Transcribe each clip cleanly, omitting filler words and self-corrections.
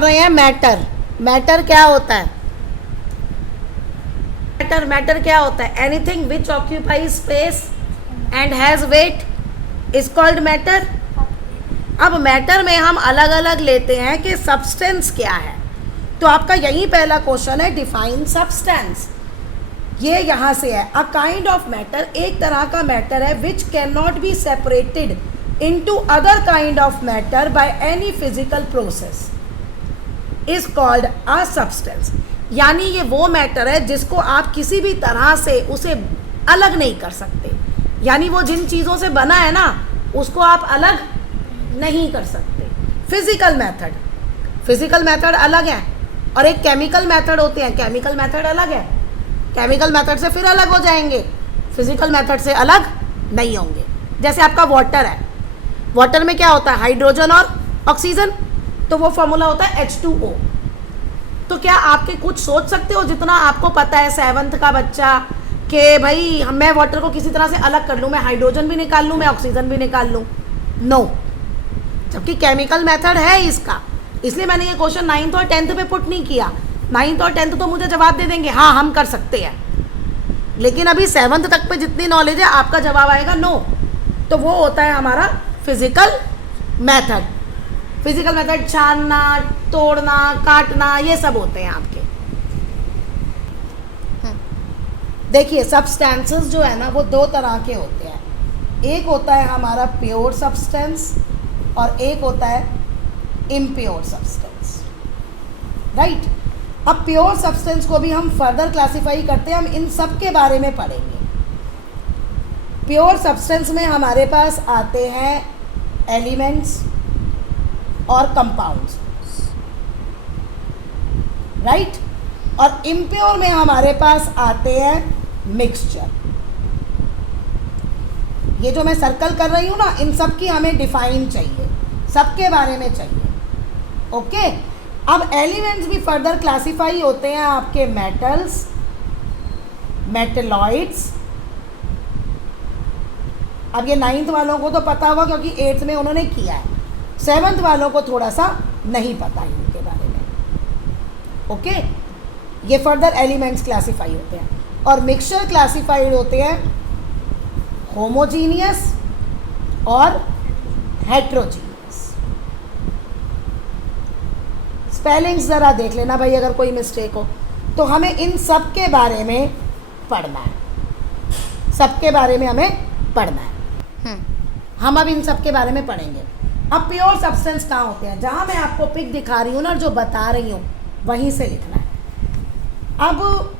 रहे हैं matter. Matter क्या होता है? मैटर क्या होता है? Anything which occupy space and has weight is called matter. अब मैटर में हम अलग अलग लेते हैं कि सब्सटेंस क्या है। तो आपका यही पहला क्वेश्चन है, डिफाइन सब्सटेंस। ये यहाँ से है, अ काइंड ऑफ मैटर, एक तरह का मैटर है which can not be separated into other kind of matter by any physical process is called a substance. यानी ये वो मैटर है जिसको आप किसी भी तरह से उसे अलग नहीं कर सकते। यानी वो जिन चीज़ों से बना है ना, उसको आप अलग नहीं कर सकते। फिजिकल मेथड अलग है, और एक केमिकल मेथड होते हैं, केमिकल मेथड अलग है। केमिकल मेथड से फिर अलग हो जाएंगे, फिजिकल मेथड से अलग नहीं होंगे। जैसे आपका वाटर है, वाटर में क्या होता है? हाइड्रोजन और ऑक्सीजन, तो वो फॉर्मूला होता है H2O। तो क्या आपके कुछ सोच सकते हो जितना आपको पता है 7th का बच्चा कि भाई मैं वाटर को किसी तरह से अलग कर लूँ, मैं हाइड्रोजन भी निकाल लूँ, मैं ऑक्सीजन भी निकाल लूँ? नो। जबकि केमिकल मेथड है इसका, इसलिए मैंने ये क्वेश्चन 9th और 10th पे पुट नहीं किया। 9th और 10th तो मुझे जवाब दे देंगे हाँ हम कर सकते हैं, लेकिन अभी 7th तक पे जितनी नॉलेज है आपका जवाब आएगा नो। तो वो होता है हमारा फिजिकल मेथड। फिजिकल मेथड छानना, तोड़ना, काटना, ये सब होते हैं आपके। देखिए सब्सटेंसेस जो है ना वो दो तरह के होते हैं। एक होता है हमारा प्योर सब्सटेंस और एक होता है इम्प्योर सब्सटेंस, राइट। अब प्योर सब्सटेंस को भी हम फर्दर क्लासिफाई करते हैं, हम इन सब के बारे में पढ़ेंगे। प्योर सब्सटेंस में हमारे पास आते हैं एलिमेंट्स और कंपाउंड्स, राइट। और इम्प्योर में हमारे पास आते हैं मिक्सचर। ये जो मैं सर्कल कर रही हूँ ना, इन सब की हमें डिफाइन चाहिए, सबके बारे में चाहिए, ओके। अब एलिमेंट्स भी फर्दर क्लासिफाई होते हैं आपके मेटल्स, मेटलॉइड्स। अब ये 9th वालों को तो पता होगा क्योंकि 8th में उन्होंने किया है, 7th वालों को थोड़ा सा नहीं पता है इनके बारे में, ओके। ये फर्दर एलिमेंट्स क्लासिफाई होते हैं। और मिक्सचर क्लासिफाइड होते हैं होमोजीनियस और हेट्रोजीनियस। स्पेलिंग्स ज़रा देख लेना भाई, अगर कोई मिस्टेक हो तो हमें इन सब के बारे में पढ़ना है, सबके बारे में हमें पढ़ना है। हम अब इन सब के बारे में पढ़ेंगे। अब प्योर सब्सटेंस कहाँ होते हैं? जहाँ मैं आपको पिक दिखा रही हूँ ना, जो बता रही हूँ वहीं से लिखना है। अब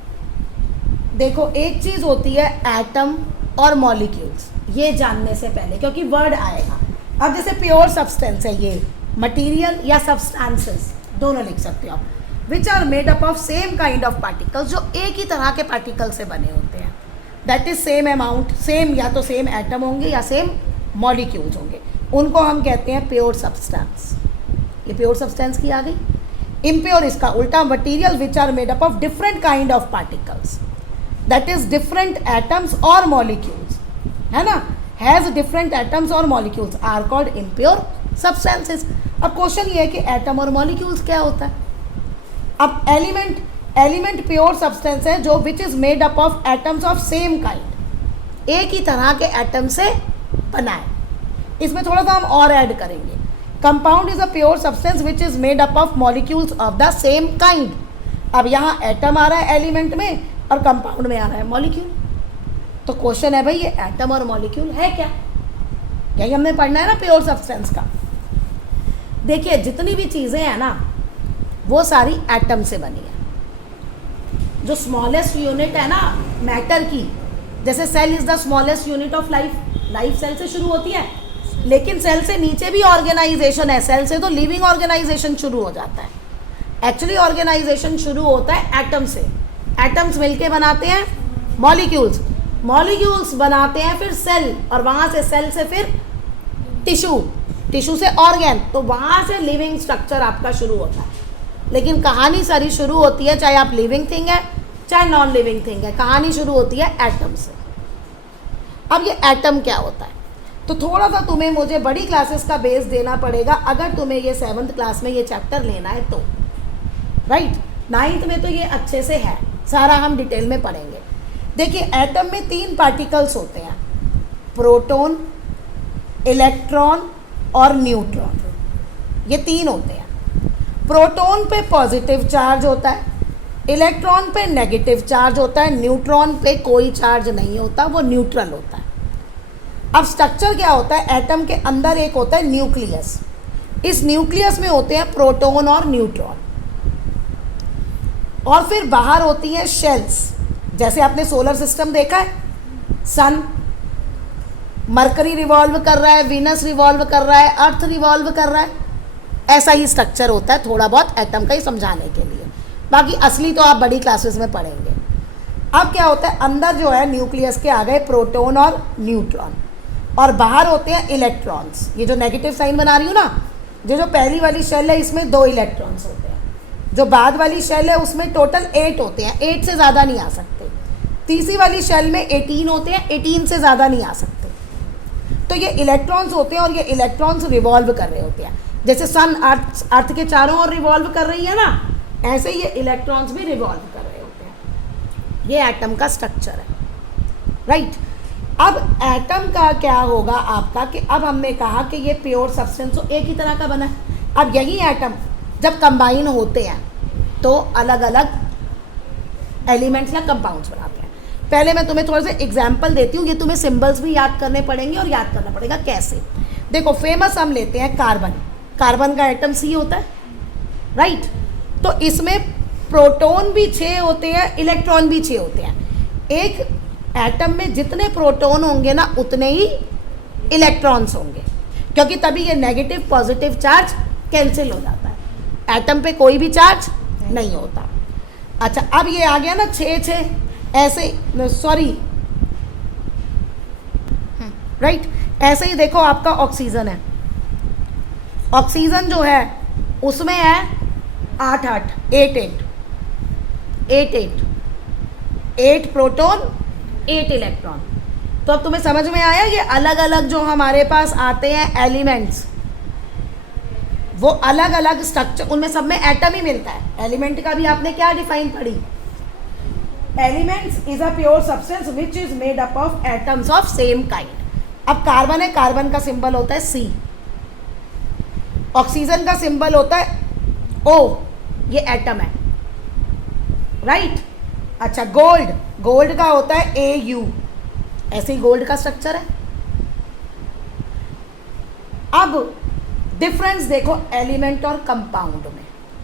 देखो एक चीज़ होती है एटम और मॉलिक्यूल्स, ये जानने से पहले क्योंकि वर्ड आएगा। अब जैसे प्योर सब्सटेंस है, ये मटेरियल या सब्सटेंसेस दोनों लिख सकते हो आप, which are made up of same kind of particles, जो एक ही तरह के पार्टिकल से बने होते हैं। That is same amount, same या तो सेम एटम होंगे या सेम मॉलिक्यूल्स होंगे, उनको हम कहते हैं प्योर सब्सटेंस। ये प्योर सब्सटेंस की आ गई। इम्प्योर इसका उल्टा, material which are made up of different kind of particles, that is different atoms और मॉलिक्यूल्स, है ना, हैज डिफरेंट एटम्स और molecules are called impure substances. अब क्वेश्चन ये है कि एटम और मॉलिक्यूल्स क्या होता है? अब एलिमेंट प्योर सब्सटेंस है जो which is made up of atoms of same kind, एक ही तरह के एटम से बना है। इसमें थोड़ा सा हम और ऐड करेंगे। Compound is a pure substance which is made up of molecules of the same kind. अब यहाँ एटम आ रहा है एलिमेंट में और कंपाउंड में आ रहा है मॉलिक्यूल। तो क्वेश्चन है भाई ये एटम और मॉलिक्यूल है क्या? यही हमने पढ़ना है ना प्योर सब्सटेंस का। देखिए जितनी भी चीज़ें हैं ना वो सारी एटम से बनी है। जो स्मॉलेस्ट यूनिट है ना मैटर की, जैसे cell is the smallest unit of life, life cell से शुरू होती है, लेकिन सेल से नीचे भी ऑर्गेनाइजेशन है। सेल से तो लिविंग ऑर्गेनाइजेशन शुरू हो जाता है। एक्चुअली ऑर्गेनाइजेशन शुरू होता है एटम से। एटम्स मिलके बनाते हैं मॉलिक्यूल्स, मॉलिक्यूल्स बनाते हैं फिर सेल, और वहाँ से सेल से फिर टिश्यू, टिश्यू से ऑर्गेन, तो वहाँ से लिविंग स्ट्रक्चर आपका शुरू होता है। लेकिन कहानी सारी शुरू होती है, चाहे आप लिविंग थिंग है चाहे नॉन लिविंग थिंग है, कहानी शुरू होती है एटम से। अब ये एटम क्या होता है? तो थोड़ा सा तुम्हें मुझे बड़ी क्लासेस का बेस देना पड़ेगा अगर तुम्हें ये 7th क्लास में ये चैप्टर लेना है तो, राइट। 9th में तो ये अच्छे से है, सारा हम डिटेल में पढ़ेंगे। देखिए एटम में 3 पार्टिकल्स होते हैं, प्रोटॉन, इलेक्ट्रॉन और न्यूट्रॉन, ये 3 होते हैं। प्रोटॉन पे पॉजिटिव चार्ज होता है, इलेक्ट्रॉन पे नेगेटिव चार्ज होता है, न्यूट्रॉन पे कोई चार्ज नहीं होता, वो न्यूट्रल होता है। अब स्ट्रक्चर क्या होता है, एटम के अंदर एक होता है न्यूक्लियस, इस न्यूक्लियस में होते हैं प्रोटॉन और न्यूट्रॉन, और फिर बाहर होती हैं शेल्स। जैसे आपने सोलर सिस्टम देखा है, सन, मरकरी रिवॉल्व कर रहा है, वीनस रिवॉल्व कर रहा है, अर्थ रिवॉल्व कर रहा है, ऐसा ही स्ट्रक्चर होता है, थोड़ा बहुत एटम का ही समझाने के लिए, बाकी असली तो आप बड़ी क्लासेस में पढ़ेंगे। अब क्या होता है, अंदर जो है न्यूक्लियस के आ गए प्रोटॉन और न्यूट्रॉन, और बाहर होते हैं इलेक्ट्रॉन्स। ये जो नेगेटिव साइन बना रही हूँ ना, जो पहली वाली शेल है इसमें 2 इलेक्ट्रॉन्स होते हैं, जो बाद वाली शेल है उसमें टोटल 8 होते हैं, 8 से ज़्यादा नहीं आ सकते। तीसरी वाली शेल में 18 होते हैं, 18 से ज़्यादा नहीं आ सकते। तो ये इलेक्ट्रॉन्स होते हैं और ये इलेक्ट्रॉन्स रिवॉल्व कर रहे होते हैं, जैसे सन अर्थ के चारों ओर रिवॉल्व कर रही है ना, ऐसे ये इलेक्ट्रॉन्स भी रिवॉल्व कर रहे होते हैं। ये एटम का स्ट्रक्चर है, राइट। अब एटम का क्या होगा आपका कि अब हमने कहा कि ये प्योर सब्सटेंस तो एक ही तरह का बना है। अब यही एटम जब कंबाइन होते हैं तो अलग अलग एलिमेंट्स या कंपाउंड्स बनाते हैं। पहले मैं तुम्हें थोड़ा सा एग्जाम्पल देती हूँ, ये तुम्हें सिंबल्स भी याद करने पड़ेंगे और याद करना पड़ेगा कैसे। देखो फेमस हम लेते हैं कार्बन, कार्बन का एटम C होता है, राइट। तो इसमें प्रोटॉन भी 6 होते हैं, इलेक्ट्रॉन भी 6 होते हैं। एक एटम में जितने प्रोटॉन होंगे ना उतने ही इलेक्ट्रॉन्स होंगे, क्योंकि तभी ये नेगेटिव पॉजिटिव चार्ज कैंसिल हो जाता है, एटम पे कोई भी चार्ज नहीं होता। अच्छा अब ये आ गया ना 6 ऐसे, सॉरी राइट, ऐसे ही देखो आपका ऑक्सीजन है, ऑक्सीजन जो है उसमें है 8 प्रोटॉन 8 इलेक्ट्रॉन। तो अब तुम्हें समझ में आया, ये अलग अलग जो हमारे पास आते हैं एलिमेंट्स, वो अलग अलग स्ट्रक्चर, उनमें सब में एटम ही मिलता है। एलिमेंट का भी आपने क्या डिफाइन पढ़ी, elements is a pure substance which is made up of atoms of same kind. अब कार्बन है, कार्बन का सिंबल होता है C, ऑक्सीजन का सिंबल होता है O, ये एटम है, राइट। अच्छा गोल्ड, गोल्ड का होता है AU, ऐसे ही गोल्ड का स्ट्रक्चर है। अब डिफरेंस देखो एलिमेंट और कंपाउंड में,